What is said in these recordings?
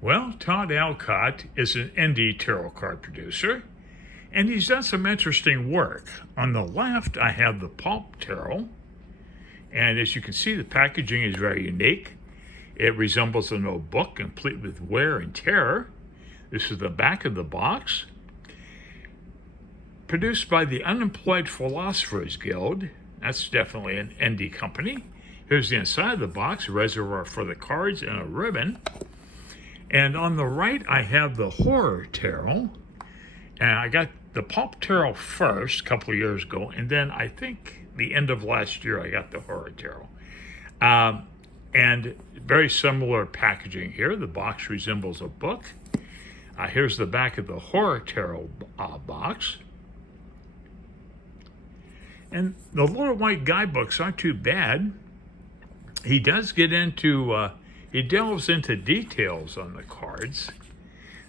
Well, Todd Alcott is an indie tarot card producer, and he's done some interesting work. On the left, I have the Pulp Tarot, and as you can see, the packaging is very unique. It resembles an old book, complete with wear and tear. This is the back of the box. Produced by the Unemployed Philosophers Guild. That's definitely an indie company. Here's the inside of the box, a reservoir for the cards, and a ribbon. And on the right, I have the Horror Tarot. And I got the Pulp Tarot first, a couple of years ago. And then I think the end of last year, I got the Horror Tarot. And very similar packaging here. The box resembles a book. Here's the back of the Horror Tarot box. And the little white guidebooks aren't too bad. He does get into, he delves into details on the cards.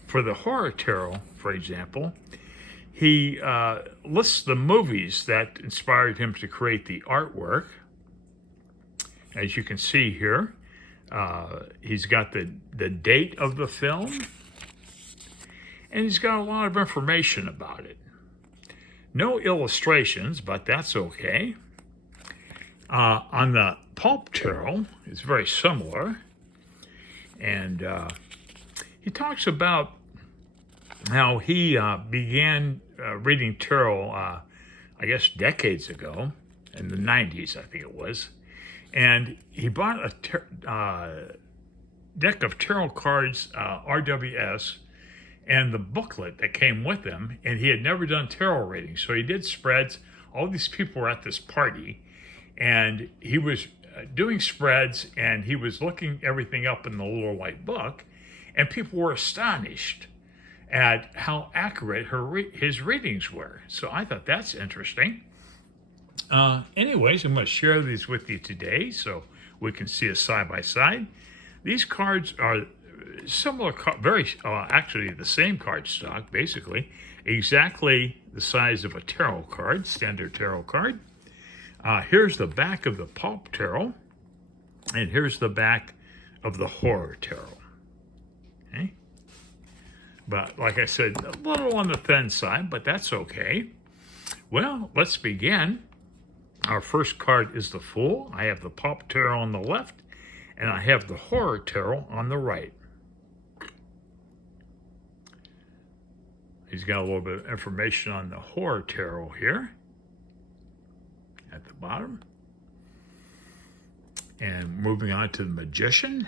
For the Horror Tarot, for example, he lists the movies that inspired him to create the artwork. As you can see here, he's got the date of the film, and he's got a lot of information about it. No illustrations, but that's okay. On the Pulp Tarot, it's very similar. And he talks about how he began reading tarot, I guess, decades ago, in the 90s, I think it was. And he bought a deck of tarot cards, RWS, and the booklet that came with them, and he had never done tarot readings. So he did spreads. All these people were at this party, and he was doing spreads, and he was looking everything up in the little white book, and people were astonished at how accurate his readings were. So I thought that's interesting. Anyways, I'm going to share these with you today so we can see a side-by-side. These cards are similar, actually the same card stock, basically, exactly the size of a tarot card, standard tarot card. Here's the back of the Pulp Tarot, and here's the back of the Horror Tarot. Okay? But like I said, a little on the thin side, but that's okay. Well, let's begin. Our first card is the Fool. I have the Pulp Tarot on the left, and I have the Horror Tarot on the right. He's got a little bit of information on the Horror Tarot here at the bottom. And moving on to the Magician.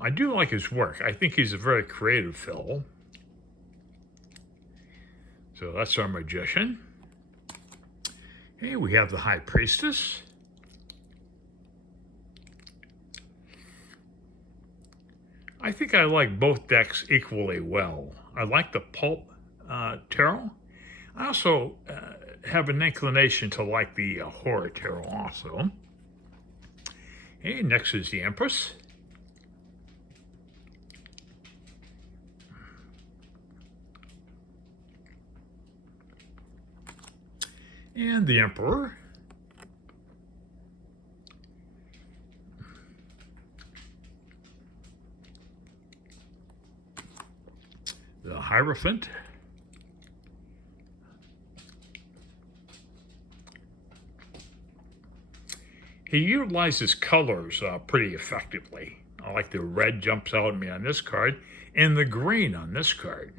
I do like his work. I think he's a very creative fellow. So that's our Magician. Okay, we have the High Priestess. I think I like both decks equally well. I like the Pulp Tarot. I also have an inclination to like the Horror Tarot also. Okay, next is the Empress. And the Emperor. The Hierophant. He utilizes colors pretty effectively. I like the red jumps out at me on this card, and the green on this card.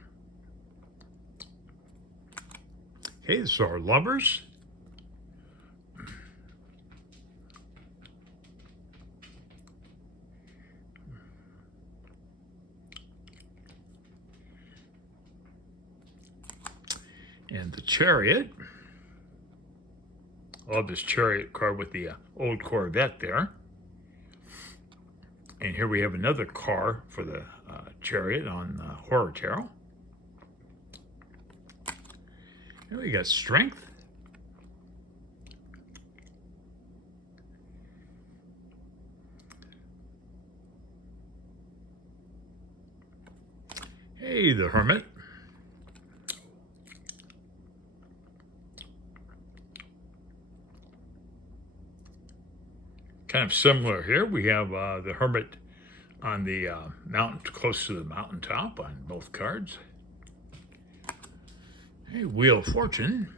Okay, so our Lovers. And the Chariot. I love this Chariot card with the old Corvette there. And here we have another car for the Chariot on Horror Tarot. Here we got Strength. Hey, the Hermit. Kind of similar here. We have the Hermit on the mountain, close to the mountaintop on both cards. Hey, Wheel of Fortune.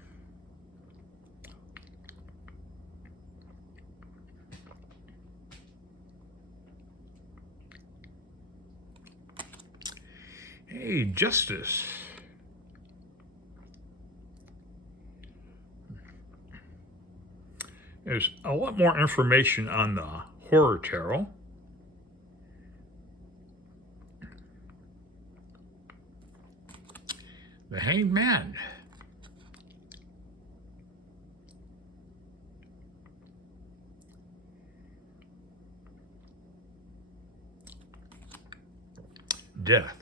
Hey, Justice. There's a lot more information on the Horror Tarot. The Hanged Man. Death.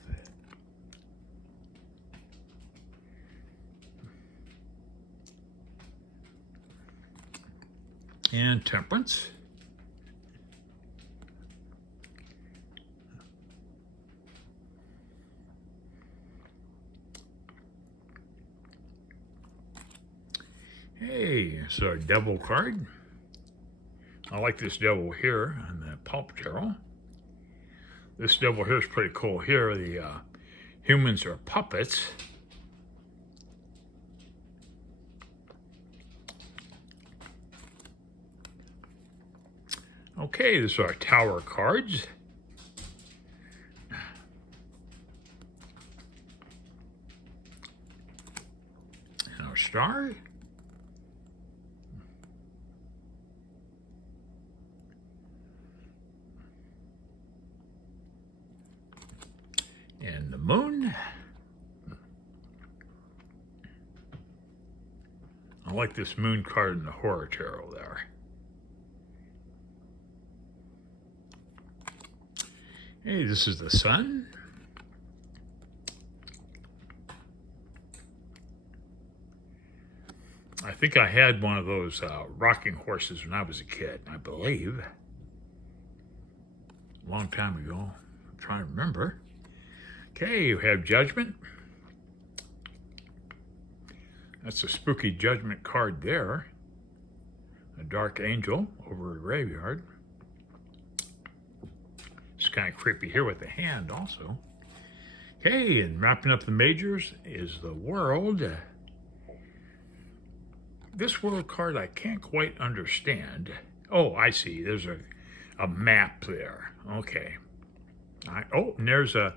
And Temperance. Hey, it's our Devil card. I like this Devil here on the Pulp Tarot. This Devil here is pretty cool here. The humans are puppets. Okay, this is our Tower cards. And our Star. And the Moon. I like this Moon card in the Horror Tarot there. Hey, this is the Sun. I think I had one of those rocking horses when I was a kid, I believe. A long time ago. I'm trying to remember. Okay, you have Judgment. That's a spooky Judgment card there. A Dark Angel over a graveyard. It's kind of creepy here with the hand also. Okay, and wrapping up the majors is the World. This World card I can't quite understand. Oh, I see. There's a map there. Okay. Oh, and there's a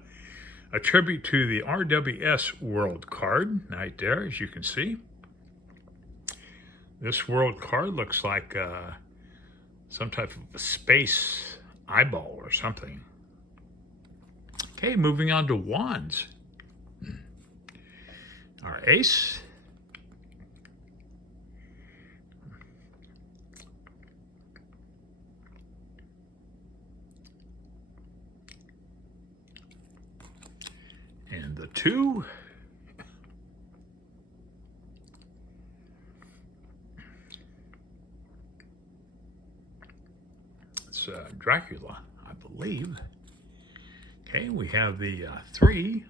tribute to the RWS World card right there, as you can see. This World card looks like some type of a space eyeball or something. Okay, moving on to Wands. Our Ace. And the 2. It's Dracula, I believe. Okay, we have the 3.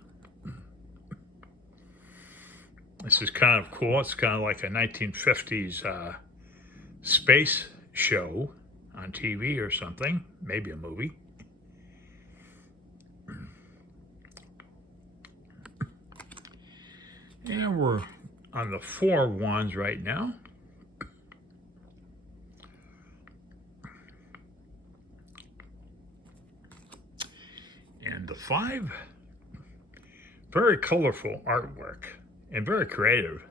This is kind of cool. It's kind of like a 1950s space show on TV or something, maybe a movie. And we're on the 4 Wands right now. And the 5. Very colorful artwork and very creative.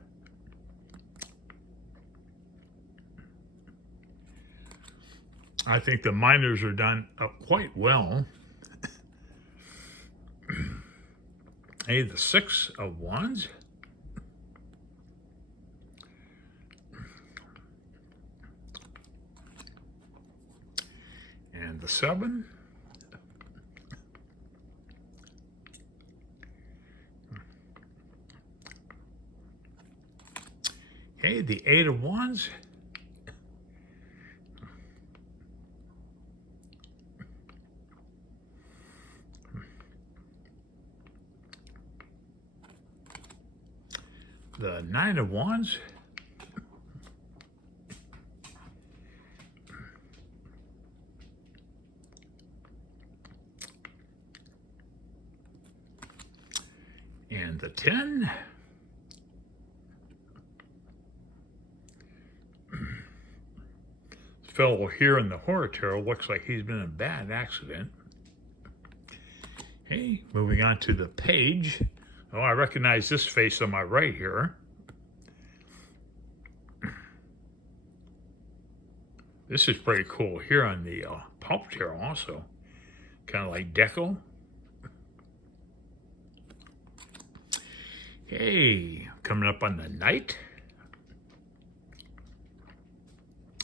I think the minors are done quite well. Hey, the 6 of Wands. And the 7. Okay, the 8 of Wands. The 9 of Wands. And the 10. This fellow here in the horror tarot looks like he's been in a bad accident. Okay, moving on to the page. Oh, I recognize this face on my right here. This is pretty cool here on the Pulp tarot also. Kind of like deco. Okay, coming up on the Knight.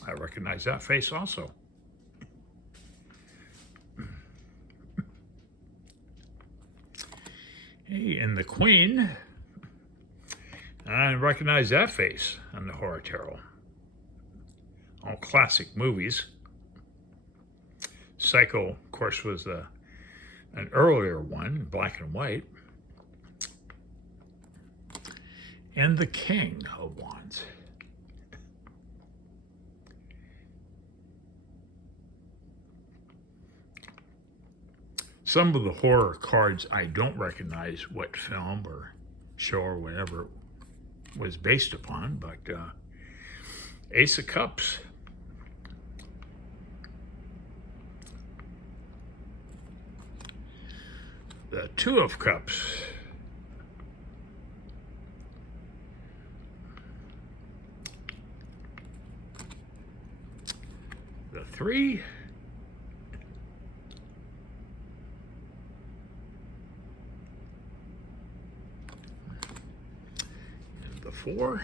I recognize that face also. Hey, and the Queen. I recognize that face on the horror tarot. All classic movies. Psycho, of course, was an earlier one, black and white. And the King of Wands. Some of the horror cards I don't recognize what film or show or whatever it was based upon, but Ace of Cups. The Two of Cups. The 3. And the 4.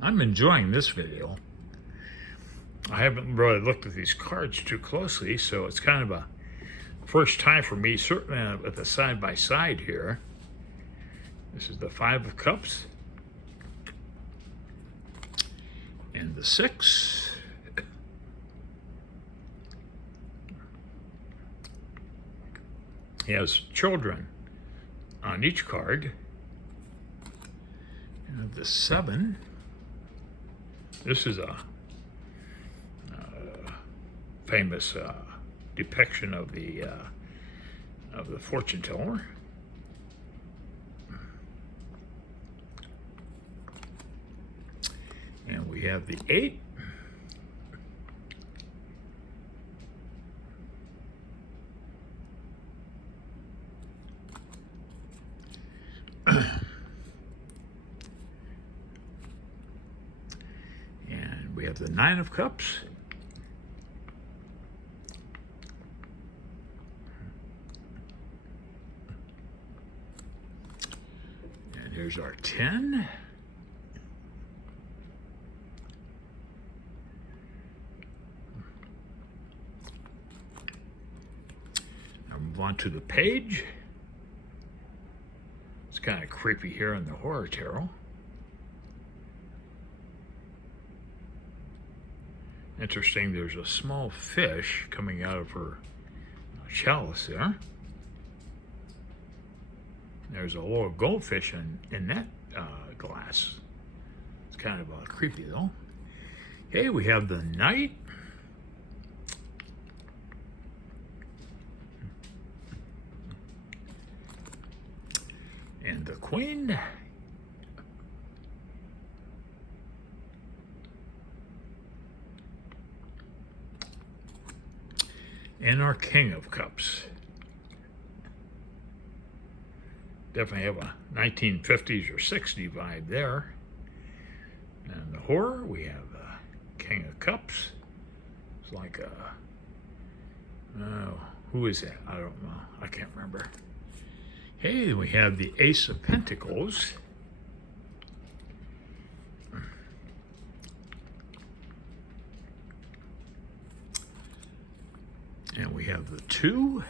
I'm enjoying this video. I haven't really looked at these cards too closely, so it's kind of a first time for me, certainly with the side-by-side here. This is the 5 of Cups. And the 6. He has children on each card. And the 7. This is a famous depiction of the fortune teller. And we have the 8. And we have the 9 of Cups. And here's our 10. Move on to the page. It's kind of creepy here in the horror tarot. Interesting, there's a small fish coming out of her chalice there. There's a little goldfish in that glass. It's kind of creepy though. Okay, we have the Knight. And the Queen. And our King of Cups. Definitely have a 1950s or 60s vibe there. And the horror, we have the King of Cups. It's like a, who is that? I don't know. I can't remember. Okay, we have the Ace of Pentacles. And we have the 2.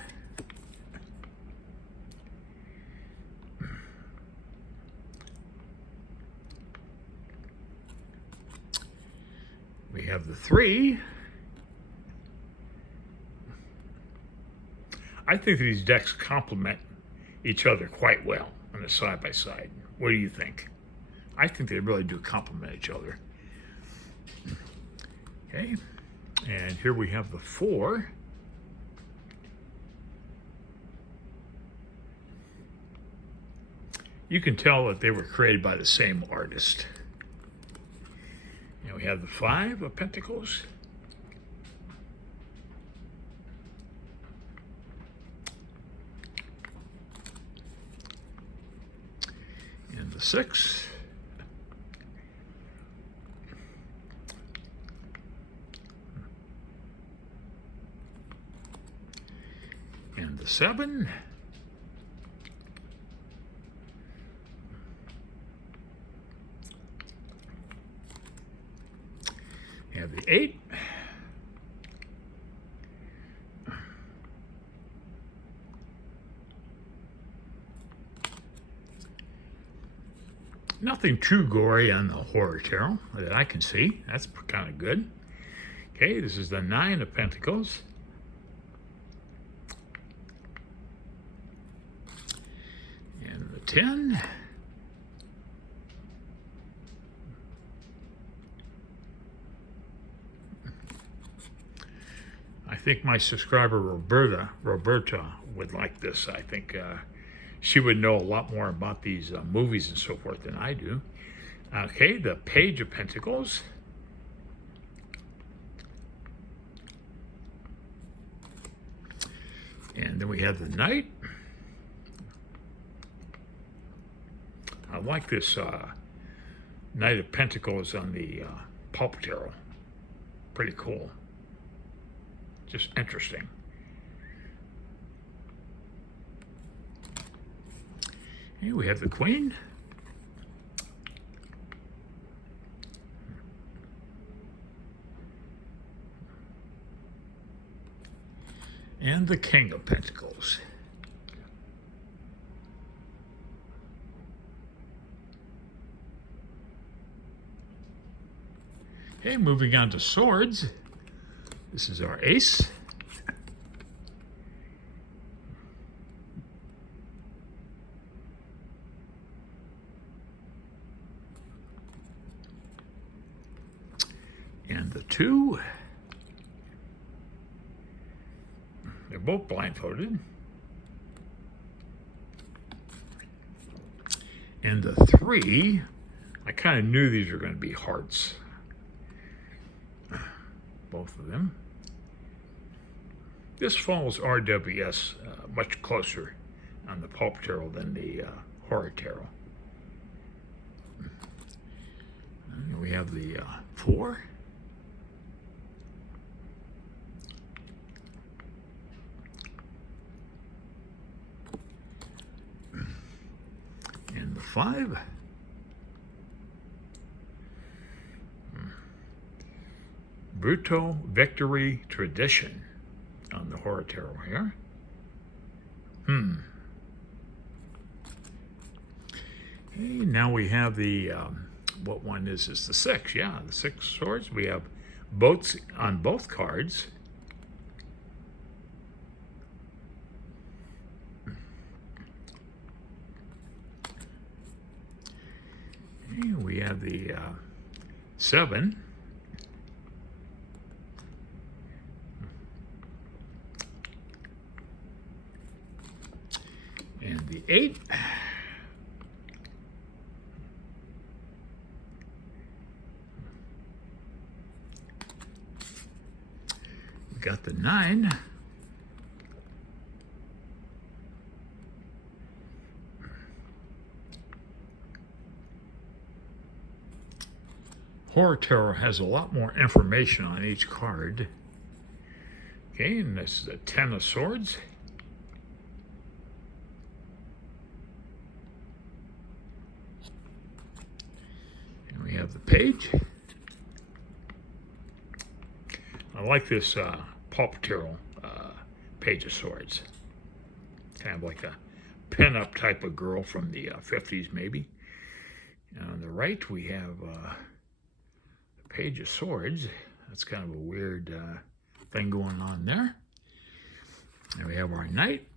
We have the 3. I think these decks complement each other quite well on a side-by-side. What do you think? I think they really do complement each other. Okay, And here we have the 4. You can tell that they were created by the same artist. And we have the 5 of Pentacles. And the 6. And the 7. And the 8. Nothing too gory on the horror tarot that I can see. That's kind of good. Okay, this is the 9 of Pentacles. And the 10. I think my subscriber Roberta would like this. I think she would know a lot more about these movies and so forth than I do. Okay, the Page of Pentacles. And then we have the Knight. I like this Knight of Pentacles on the Pulp tarot. Pretty cool. Just interesting. Here we have the Queen. And the King of Pentacles. Okay, moving on to swords. This is our Ace. And the 2. They're both blindfolded. And the 3, I kind of knew these were going to be hearts. Both of them. This follows RWS much closer on the Pulp tarot than the horror tarot. And we have the 4. And the 5. Brutal Victory Tradition on the horror tarot here. Okay, now we have the, what one is this? The 6, yeah, the 6 swords. We have boats on both cards. Okay, we have the 7. And the 8. We got the 9. Horror Tarot has a lot more information on each card. Okay, and this is the 10 of Swords. And we have the Page. I like this Pulp Tarot Page of Swords. Kind of like a pin-up type of girl from the 50s, maybe. And on the right, we have the Page of Swords. That's kind of a weird thing going on there. And we have our Knight.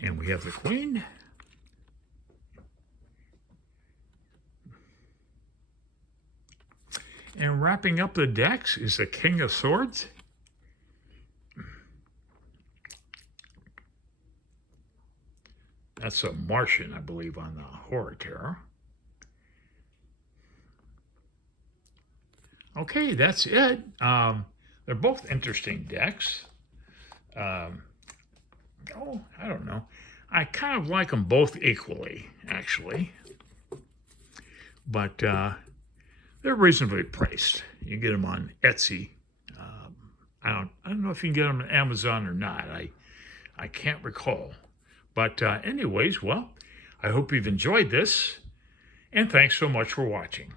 And we have the Queen. And wrapping up the decks is the King of Swords. That's a Martian, I believe, on the Horror Tarot. Okay, that's it. They're both interesting decks. I don't know. I kind of like them both equally, actually. But they're reasonably priced. You can get them on Etsy. I don't know if you can get them on Amazon or not. I can't recall. But anyways, well, I hope you've enjoyed this, and thanks so much for watching.